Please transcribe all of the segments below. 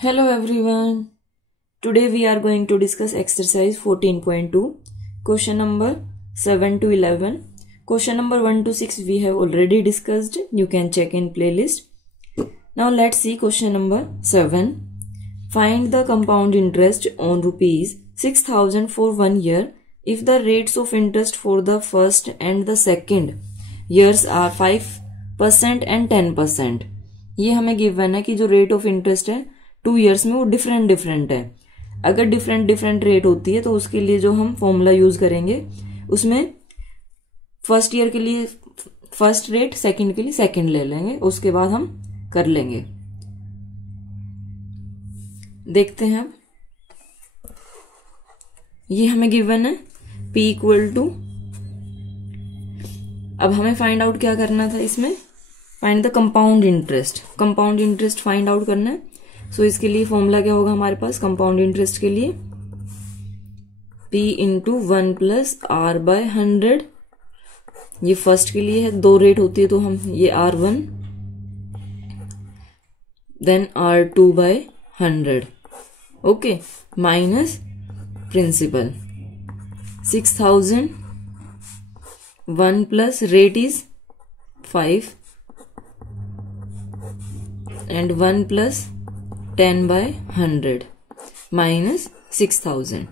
Hello everyone. Today we are going to discuss exercise 14.2, question number 7 to 11. Question number 1 to 6 we have already discussed. You can check in playlist. Now let's see question number 7. Find the compound interest on rupees 6,000 for 1 year if the rates of interest for the first and the second years are 5% and 10%. ये हमें given है कि जो rate of interest है 2 years में वो different है। अगर डिफरेंट रेट होती है तो उसके लिए जो हम फॉर्मूला यूज करेंगे उसमें फर्स्ट ईयर के लिए फर्स्ट रेट, सेकंड के लिए सेकंड ले लेंगे, उसके बाद हम कर लेंगे। देखते हैं अब ये हमें गिवन है P इक्वल टू, अब हमें फाइंड आउट क्या करना था, इसमें find the compound interest find out करना है। सो इसके लिए फॉर्मूला क्या होगा हमारे पास कंपाउंड इंटरेस्ट के लिए, P into 1 plus R by 100। ये फर्स्ट के लिए है, 2 रेट होती है तो हम ये R1 then R2 by 100, okay, minus principal 6,000, 1 plus rate is 5 and 1 plus 10 by 100 minus 6,000।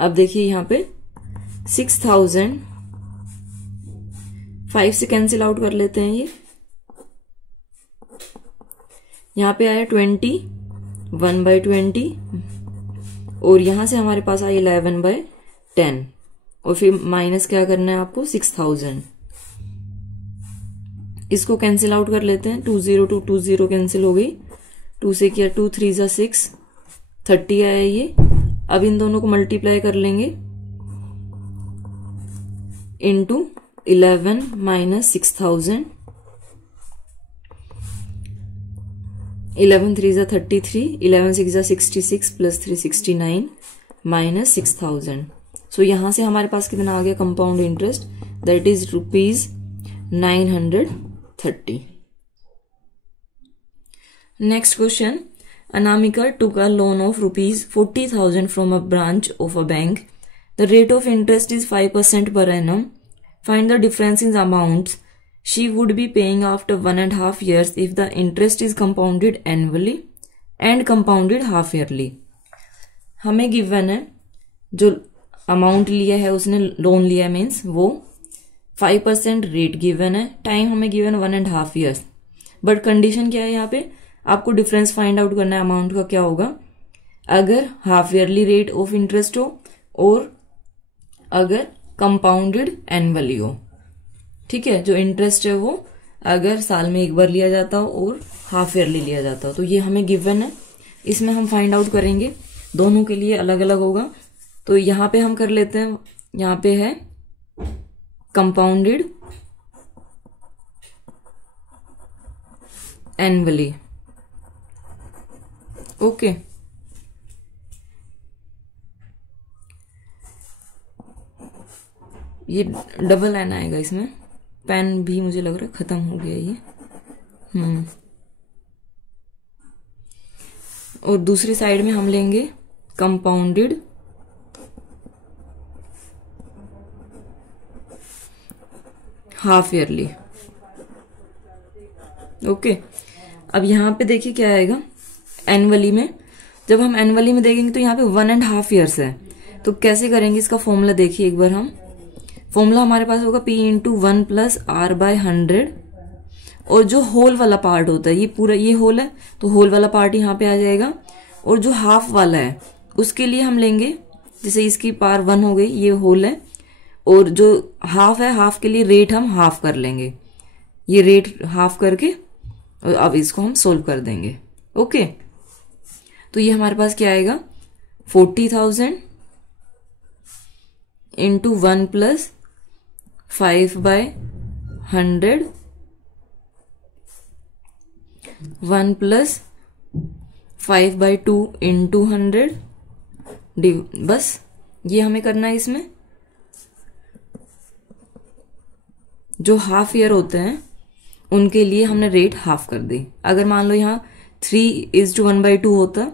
अब देखिए यहाँ पे 6,000 5 से कैंसिल आउट कर लेते हैं, ये यहाँ पे आया 20, 1 बाय 20 और यहां से हमारे पास आया 11 बाय 10 और फिर माइनस क्या करना है आपको 6,000। इसको कैंसिल आउट कर लेते हैं, 20 टू 20 कैंसिल हो गई, 2 से किया 2 3 जा 6, 30 आया ये। अब इन दोनों को मल्टीप्लाई कर लेंगे इनटू 11 माइनस 6,000, 11 3 जा 33, 11 6 जा 66 प्लस 3 69 माइनस 6,000। सो यहां से हमारे पास कितना आ गया compound interest, that is rupees 930। Next question. Anamika took a loan of rupees 40,000 from a branch of a bank. The rate of interest is 5% per annum. Find the difference in amounts she would be paying after 1.5 years if the interest is compounded annually and compounded half yearly. हमें given है जो amount लिया है उसने loan लिया means वो 5% rate given है, time हमें गिवन 1.5 years, बट कंडीशन क्या है यहाँ पे आपको डिफरेंस फाइंड आउट करना है अमाउंट का क्या होगा, अगर half yearly rate of interest हो और अगर कंपाउंडेड एनुअली हो। ठीक है, जो इंटरेस्ट है वो अगर साल में एक बार लिया जाता हो और हाफ ईयरली लिया जाता हो, तो ये हमें गिवन है, इसमें हम फाइंड आउट करेंगे, दोनों के लिए अलग अलग होगा। तो यहां पे हम कर लेते हैं, यहां पे है कंपाउंडेड एनुअली, ओके। ये डबल एन आएगा इसमें, पेन भी मुझे लग रहा है खत्म हो गया ये। और दूसरी साइड में हम लेंगे कंपाउंडेड हाफ ईयरली, ओके। अब यहां पे देखिए क्या आएगा एनुअली में, जब हम एनुअली में देखेंगे तो यहाँ पे 1.5 years है, तो कैसे करेंगे इसका फॉर्मूला देखिए एक बार हम। फॉर्मूला हमारे पास होगा P into 1 plus R by 100 और जो होल वाला पार्ट होता है ये पूरा ये होल है तो होल वाला पार्ट यहाँ पे आ जाएगा, और जो हाफ वाला है उसके लिए हम लेंगे, जैसे इसकी पावर 1 हो गई, ये होल है और जो हाफ है हाफ के लिए रेट हम हाफ कर लेंगे, ये रेट हाफ करके और अब इसको हम सोल्व कर देंगे, ओके। तो ये हमारे पास क्या आएगा 40,000 into 1 plus 5 by 100 1 plus 5 by 2 into 100, बस ये हमें करना है। इसमें जो हाफ ईयर होते हैं उनके लिए हमने रेट हाफ कर दी। अगर मान लो यहाँ 3:1/2 होता,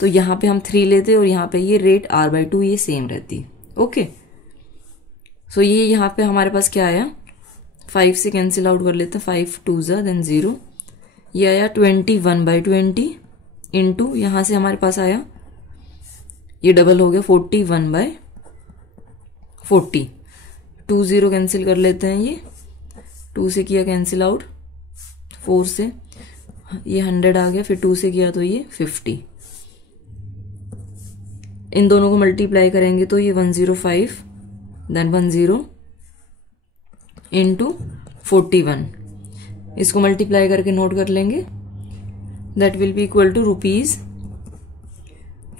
तो यहाँ पे हम 3 लेते और यहाँ पे ये रेट R/2 ये सेम रहती। ओके, सो ये यहाँ पे हमारे पास क्या आया, 5 से कैंसिल आउट कर लेते हैं, 5 2 देन 0, ये आया 21/20 इंटू यहाँ से हमारे पास आया, ये डबल हो गया 41/40, 2 0 कैंसिल कर लेते हैं, ये 2 से किया कैंसिल आउट, 4 से ये 100 आ गया, फिर 2 से किया तो ये 50, इन दोनों को मल्टीप्लाई करेंगे तो ये 105 देन 10 इंटू 41, इसको मल्टीप्लाई करके नोट कर लेंगे, that will be equal to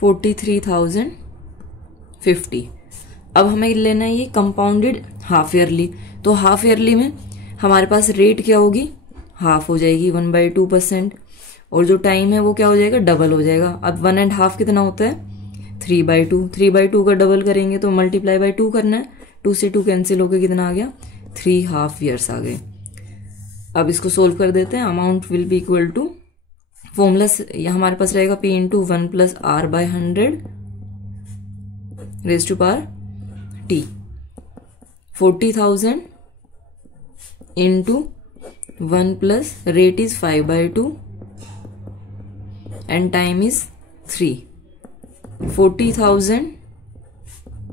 ₹43,050। अब हमें लेना है ये कंपाउंडेड हाफ ईयरली, तो हाफ ईयरली में हमारे पास रेट क्या होगी, हाफ हो जाएगी 1/2%, और जो टाइम है वो क्या हो जाएगा, डबल हो जाएगा। अब 1.5 कितना होता है, 3/2, 3/2 का डबल करेंगे तो मल्टीप्लाई बाय 2 करना है, 2 से 2 कैंसिल होकर कितना आ गया, 3 हाफ ईयर्स आ गए। अब इसको सोल्व कर देते हैं, amount will be equal to, formula हमारे पास रहेगा P into 1 + R/100 raise to power T, 40,000 into 1 plus rate is 5/2 and time is 3, 40,000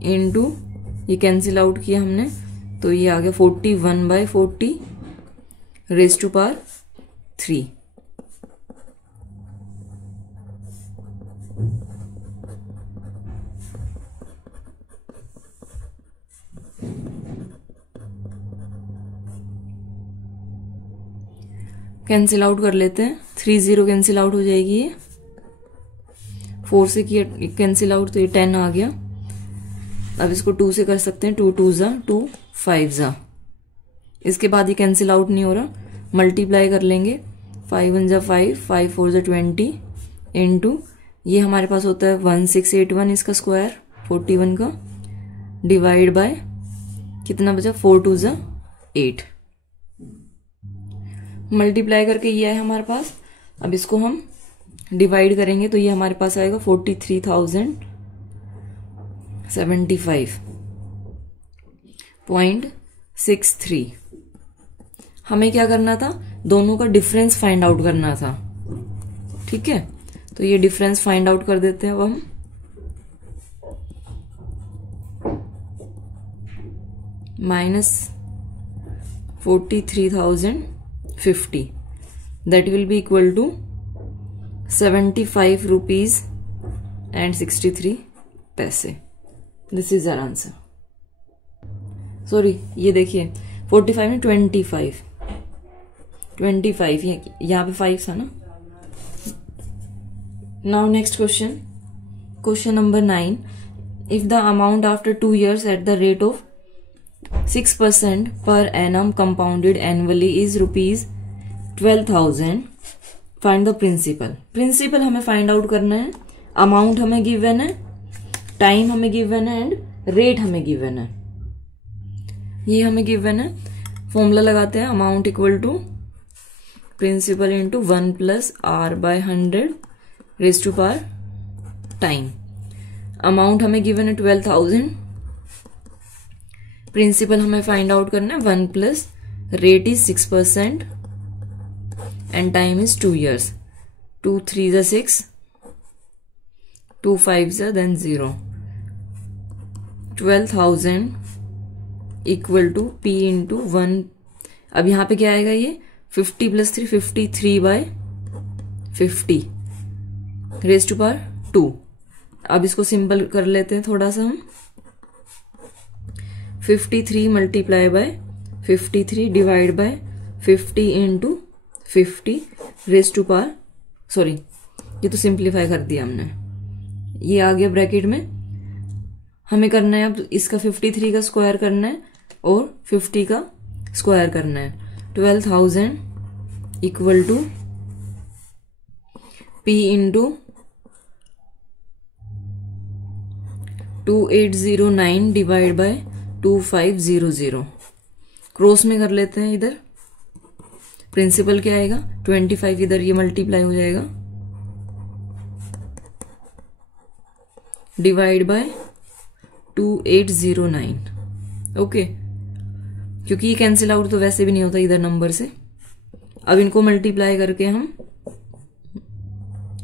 into ये कैंसिल आउट किया हमने तो ये आ गया 41/40 raise to power 3। Cancel out कर लेते हैं, 3 0 कैंसिल आउट हो जाएगी, ये 4 से किया कैंसिल आउट तो ये 10 आ गया। अब इसको 2 से कर सकते हैं, 2 2 2 5 इसके बाद ये कैंसिल आउट नहीं हो रहा, मल्टीप्लाई कर लेंगे, 5 1 5 5 4 20 इंटू ये हमारे पास होता है 1681 इसका स्क्वायर 41 का, डिवाइड बाय कितना बचा, 4 2 8, मल्टीप्लाई करके ये है हमारे पास। अब इसको हम डिवाइड करेंगे तो ये हमारे पास आएगा 43,075.63। हमें क्या करना था, दोनों का डिफरेंस फाइंड आउट करना था, ठीक है, तो ये डिफरेंस फाइंड आउट कर देते हैं अब हम। -43,050 that will be equal to 75 rupees and 63 पैसे। This is our answer. Sorry ये देखिए 45 में 25 यहाँ पे 5 था ना। Now next question, question number 9, if the amount after 2 years at the rate of 6% per annum compounded annually is ₹12,000, find the principal। Principal हमें find out करना है, अमाउंट हमें गिवन है, टाइम हमें गिवन है एंड रेट हमें given है, ये हमें गिवन है। फॉर्मूला लगाते हैं, amount equal to principal into 1 + R/100 raise to power time. Amount हमें गिवन है 12,000, प्रिंसिपल हमें फाइंड आउट करना है 1 plus rate is 6% and time is 2 years, 2 3 6, 2 5 then 0, 12,000 equal to P into 1। अब यहाँ पे क्या आएगा, ये 50 + 3 50/50 रेज़ टू पावर 2। अब इसको सिंपल कर लेते हैं थोड़ा सा हम, 53 multiply by 53 divide by 50 into 50 raise to power, sorry ये तो सिंप्लीफाई कर दिया हमने, ये आ गया ब्रैकेट में। हमें करना है अब इसका 53 का स्क्वायर करना है और 50 का स्क्वायर करना है। 12,000 equal to P into 2809 divide by 2500, cross में कर लेते हैं। इधर प्रिंसिपल क्या आएगा 25, इधर ये मल्टीप्लाई हो जाएगा डिवाइड बाय 2809। ओके, क्योंकि ये कैंसिल आउट तो वैसे भी नहीं होता इधर नंबर से। अब इनको मल्टीप्लाई करके हम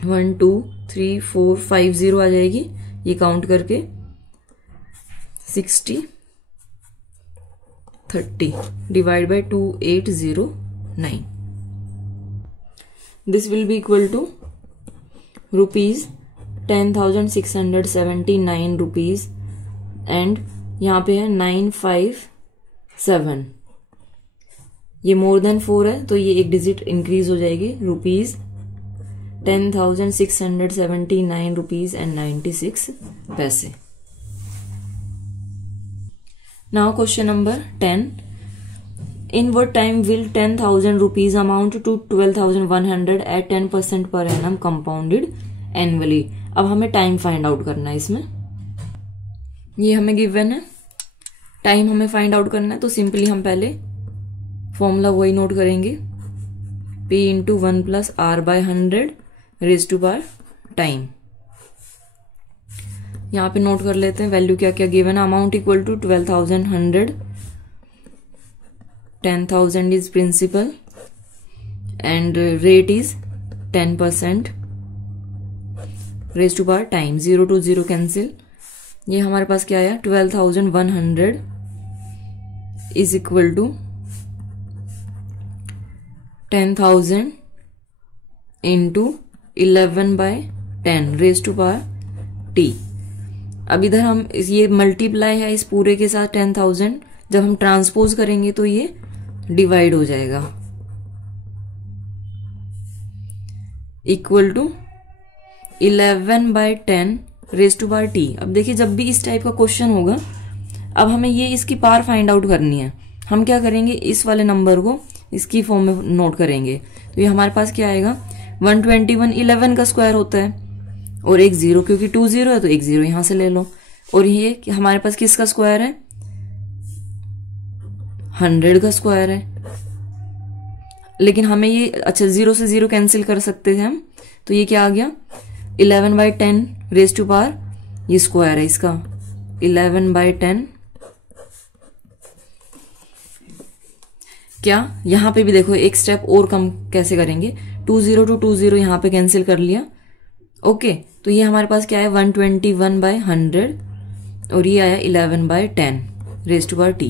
1 2 3 4 5 0 आ जाएगी, ये काउंट करके 60 30 divide by 2809। This will be equal to rupees 10,679 rupees and यहाँ पे है 957। ये मोर देन 4 है तो ये एक डिजिट इंक्रीज हो जाएगी, रुपीज 10,679 रुपीज एंड 96 पैसे। Now question number 10. In what time will 10,000 rupees amount to 12,100 at 10% per annum compounded annually? अब हमें टाइम फाइंड आउट करना है इसमें। ये हमें गिवन है, टाइम हमें फाइंड आउट करना है, तो सिंपली हम पहले फॉर्मूला वही नोट करेंगे, P into 1 plus R by 100 raise to power time. यहाँ पे नोट कर लेते हैं वैल्यू क्या क्या गिवन है। Amount equal to 12,100, 10,000 is principal and rate is 10%, raise to power time, 0 to 0 cancel. ये हमारे पास क्या आया, 12,100 is equal to 10,000 into 11/10 raise to power T. अब इधर हम ये मल्टीप्लाई है इस पूरे के साथ 10,000, जब हम ट्रांसपोज करेंगे तो ये डिवाइड हो जाएगा, equal to 11/10 raise to power T. अब देखिए जब भी इस टाइप का क्वेश्चन होगा, अब हमें ये इसकी पावर फाइंड आउट करनी है। हम क्या करेंगे, इस वाले नंबर को इसकी फॉर्म में नोट करेंगे, तो ये हमारे पास क्या आएगा, 121 11 का स्क्वायर होता है और एक 0, क्योंकि 2 0 है तो एक 0 यहां से ले लो। और ये हमारे पास किसका स्क्वायर है, 100 का स्क्वायर है। लेकिन हमें ये अच्छा 0 से 0 कैंसिल कर सकते थे हम, तो ये क्या आ गया, 11/10 रेज टू पावर, ये स्क्वायर है इसका 11/10। क्या यहां पे भी देखो एक स्टेप और कम कैसे करेंगे, 2 0 to 2 0 यहां पे कैंसिल कर लिया। ओके, तो ये हमारे पास क्या है, 121/100 और ये आया 11/10 रेज टू पावर टी।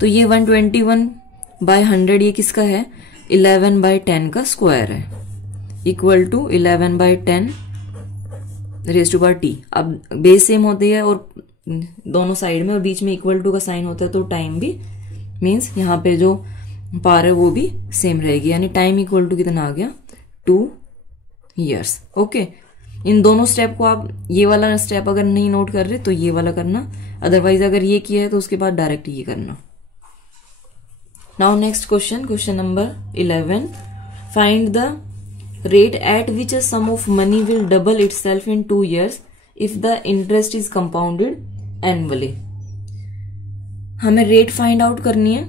तो ये 121/100 ये किसका है, 11/10 का स्क्वायर है, equal to 11/10 raise to power T. अब बेस सेम होती है और दोनों साइड में और बीच में इक्वल टू का साइन होता है, तो टाइम भी मीन्स यहाँ पे जो पावर है वो भी सेम रहेगी, यानी टाइम इक्वल टू कितना आ गया, 2 years। ओके, इन दोनों स्टेप को आप, ये वाला स्टेप अगर नहीं नोट कर रहे तो ये वाला करना, अदरवाइज अगर ये किया है तो उसके बाद डायरेक्ट ये करना। Now next question, question number 11, find the rate at which a sum of money will double itself in 2 years if the interest is compounded annually. हमें रेट फाइंड आउट करनी है,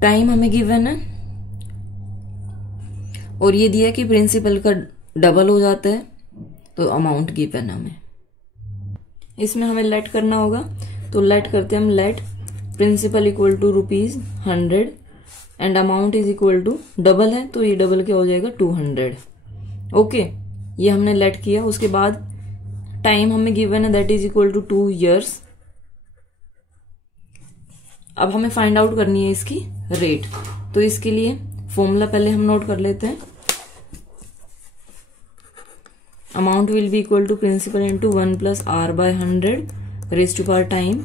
टाइम हमें गिवन है और ये दिया कि प्रिंसिपल का डबल हो जाता है, तो अमाउंट गिवन है हमें। इसमें हमें लेट करना होगा, तो लेट करते हैं हम, let principal equal to ₹100 and amount is equal to, double है तो ये डबल क्या हो जाएगा, 200। ओके, ये हमने लेट किया। उसके बाद टाइम हमें गिवन है that is equal to 2 years। अब हमें फाइंड आउट करनी है इसकी रेट, तो इसके लिए फॉर्मूला पहले हम नोट कर लेते हैं। Amount will be equal to principal into 1 plus R by 100 raise to power time,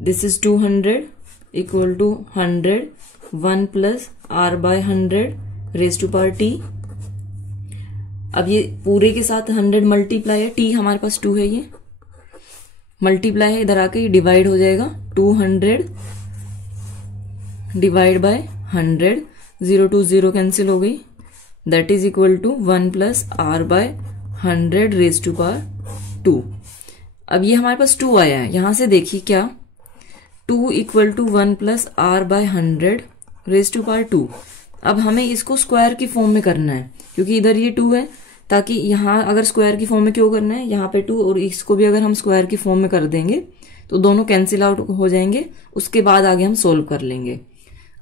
this is 200 equal to 100 1 plus R by 100 raise to power T. अब ये पूरे के साथ 100 मल्टीप्लाई है, टी हमारे पास 2 है, ये मल्टीप्लाई है, इधर आके डिवाइड हो जाएगा, 200 डिवाइड बाय 100, 0 to 0 कैंसिल हो गई, that is equal to 1 plus R by 100 raise to power 2। अब ये हमारे पास 2 आया है, यहां से देखिए क्या, 2 equal to 1 plus R by 100 raise to power 2, अब हमें इसको स्क्वायर की फॉर्म में करना है, क्योंकि इधर ये 2 है, ताकि यहाँ अगर स्क्वायर की फॉर्म में क्यों करना है, यहाँ पे 2 और इसको भी अगर हम स्क्वायर की फॉर्म में कर देंगे तो दोनों कैंसिल आउट हो जाएंगे, उसके बाद आगे हम सोल्व कर लेंगे।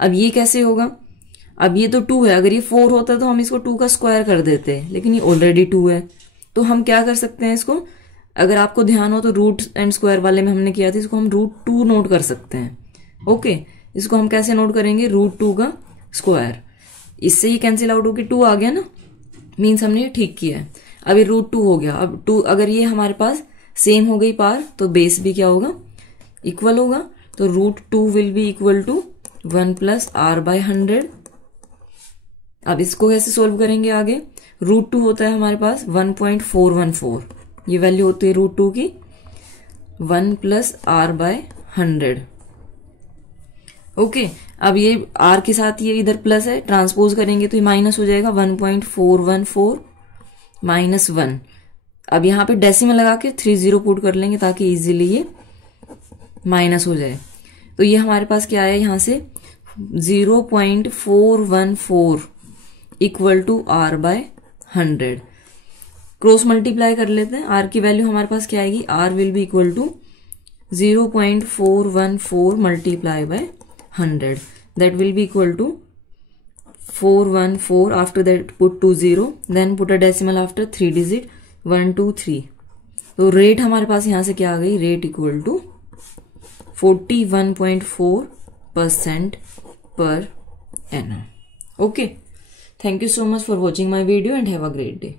अब ये कैसे होगा, अब ये तो 2 है, अगर ये 4 होता तो हम इसको 2 का स्क्वायर कर देते, लेकिन ये ऑलरेडी 2 है, तो हम क्या कर सकते हैं इसको, अगर आपको ध्यान हो तो रूट एंड स्क्वायर वाले में हमने किया था, इसको हम √2 नोट कर सकते हैं। ओके, इसको हम कैसे नोट करेंगे, √2 का स्क्वायर, इससे ही कैंसिल आउट होकर 2 आ गया ना, मीन्स हमने ये ठीक किया है। अब ये √2 हो गया, अब 2 अगर ये हमारे पास सेम हो गई पार, तो बेस भी क्या होगा, इक्वल होगा, तो √2 will be equal to 1 + r/100। अब इसको कैसे सोल्व करेंगे आगे, √2 होता है हमारे पास 1.414, ये वैल्यू होती है √2 की, 1 + r/100। ओके, अब ये r के साथ ये इधर प्लस है, ट्रांसपोज करेंगे तो ये माइनस हो जाएगा, 1.414 - 1। अब यहाँ पे डेसिमल लगा के 30 पुट कर लेंगे ताकि इजीली ये माइनस हो जाए। तो ये हमारे पास क्या है, यहाँ से 0.414 equal to r/100। Cross multiply कर लेते हैं, r की वैल्यू हमारे पास क्या आएगी, r will be equal to 0.414 × 100, that will be equal to 414, after that put 20, then put a decimal after 3 digit 123। तो रेट हमारे पास यहां से क्या आ गई, rate equal to 41.4% per annum। Okay, thank you so much for watching my video and have a great day.